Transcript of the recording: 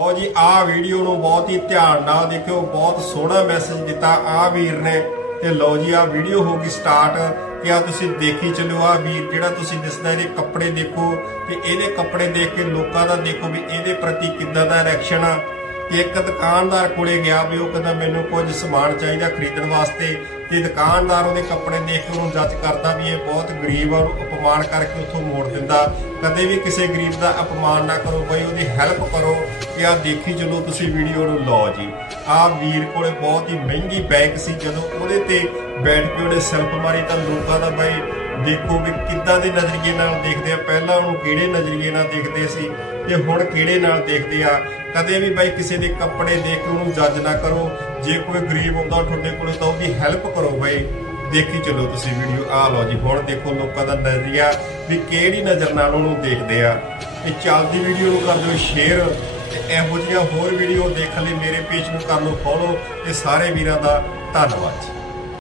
ਲਓ ਜੀ, ਆਹ ਵੀਡੀਓ ਨੂੰ ਬਹੁਤ ਹੀ ਧਿਆਨ ਨਾਲ ਦੇਖਿਓ, ਬਹੁਤ ਸੋਹਣਾ ਮੈਸੇਜ ਦਿੱਤਾ ਆ ਵੀਰ ਨੇ। ਤੇ ਲਓ ਜੀ, ਆਹ ਵੀਡੀਓ ਹੋ ਗਈ ਸਟਾਰਟ ਕਿ ਆ ਤੁਸੀਂ ਦੇਖੀ ਚੱਲਿਓ ਆ ਵੀਰ ਜਿਹੜਾ ਤੁਸੀਂ ਦਿਸਦਾ ਇਹਦੇ ਕੱਪੜੇ ਦੇਖੋ ਤੇ ਇਹਦੇ ਕੱਪੜੇ ਦੇਖ ਕੇ ਲੋਕਾਂ ਦਾ ਦੇਖੋ ਵੀ ਇਹਦੇ ਪ੍ਰਤੀ ਕਿੱਦਾਂ ਦਾ ਰਿਐਕਸ਼ਨ ਆ। ਤੇ ਇੱਕ ਦੁਕਾਨਦਾਰ ਕੋਲੇ ਗਿਆ ਵੀ ਉਹ ਕਹਿੰਦਾ ਮੈਨੂੰ ਕੁਝ ਸਮਾਨ ਚਾਹੀਦਾ ਖਰੀਦਣ ਵਾਸਤੇ ਤੇ ਦੁਕਾਨਦਾਰ ਉਹਦੇ ਕੱਪੜੇ ਦੇਖ ਕੇ ਉਹਨੂੰ ਜੱਜ ਕਰਦਾ ਵੀ ਇਹ ਬਹੁਤ ਗਰੀਬ ਆ, ਉਹਨੂੰ ਅਪਮਾਨ ਕਰਕੇ ਉੱਥੋਂ ਮੋੜ ਦਿੰਦਾ। ਕਦੇ ਵੀ ਕਿਸੇ ਗਰੀਬ ਦਾ ਅਪਮਾਨ ਨਾ ਕਰੋ, ਬਈ ਉਹਦੀ ਹੈਲਪ ਕਰੋ ਕਿ ਆ ਦੇਖੀ ਚਲੋ ਤੁਸੀਂ ਵੀਡੀਓ ਨੂੰ। ਲਓ ਜੀ ਆ ਵੀਰ ਕੋਲੇ ਬਹੁਤ ਹੀ ਮਹਿੰਗੀ ਬੈਗ ਸੀ, ਜਦੋਂ ਉਹਦੇ ਤੇ ਬੈਠ ਕੇ ਉਹਨੇ ਸੈਲਫ ਮਾਰੀ ਤਾਂ ਲੋਕਾਂ ਦਾ ਬਈ ਦੇਖੋ ਵੀ ਕਿੱਦਾਂ ਦੇ ਨਜ਼ਰੀਏ ਨਾਲ ਦੇਖਦੇ ਆ। ਪਹਿਲਾਂ ਉਹਨੂੰ ਕਿਹੜੇ ਨਜ਼ਰੀਏ ਨਾਲ ਦੇਖਦੇ ਸੀ ਤੇ ਹੁਣ ਕਿਹੜੇ ਨਾਲ ਦੇਖਦੇ ਆ? ਕਦੇ ਵੀ ਬਾਈ ਕਿਸੇ ਦੇ ਕੱਪੜੇ ਦੇਖ ਕੇ ਉਹਨੂੰ ਜੱਜ ਨਾ ਕਰੋ। ਜੇ ਕੋਈ ਗਰੀਬ ਹੁੰਦਾ ਤੁਹਾਡੇ ਕੋਲ ਤਾਂ ਉਹਦੀ ਹੈਲਪ ਕਰੋ ਬਾਈ। ਦੇਖੀ ਚੱਲੋ ਤੁਸੀਂ ਵੀਡੀਓ ਆ ਲਓ ਜੀ, ਹੁਣ ਦੇਖੋ ਲੋਕਾਂ ਦਾ ਨਜ਼ਰੀਆ ਵੀ ਕਿਹੜੀ ਨਜ਼ਰ ਨਾਲ ਉਹਨੂੰ ਦੇਖਦੇ ਆ। ਇਹ ਚੱਲਦੀ ਵੀਡੀਓ ਨੂੰ ਕਰ ਦਿਓ ਸ਼ੇਅਰ ਤੇ ਇਹੋ ਜਿਹੀਆਂ ਹੋਰ ਵੀਡੀਓ ਦੇਖਣ ਲਈ ਮੇਰੇ ਪੇਜ ਨੂੰ ਕਰ ਲਓ ਫੋਲੋ ਤੇ ਸਾਰੇ ਵੀਰਾਂ ਦਾ ਧੰਨਵਾਦ। ਜੀ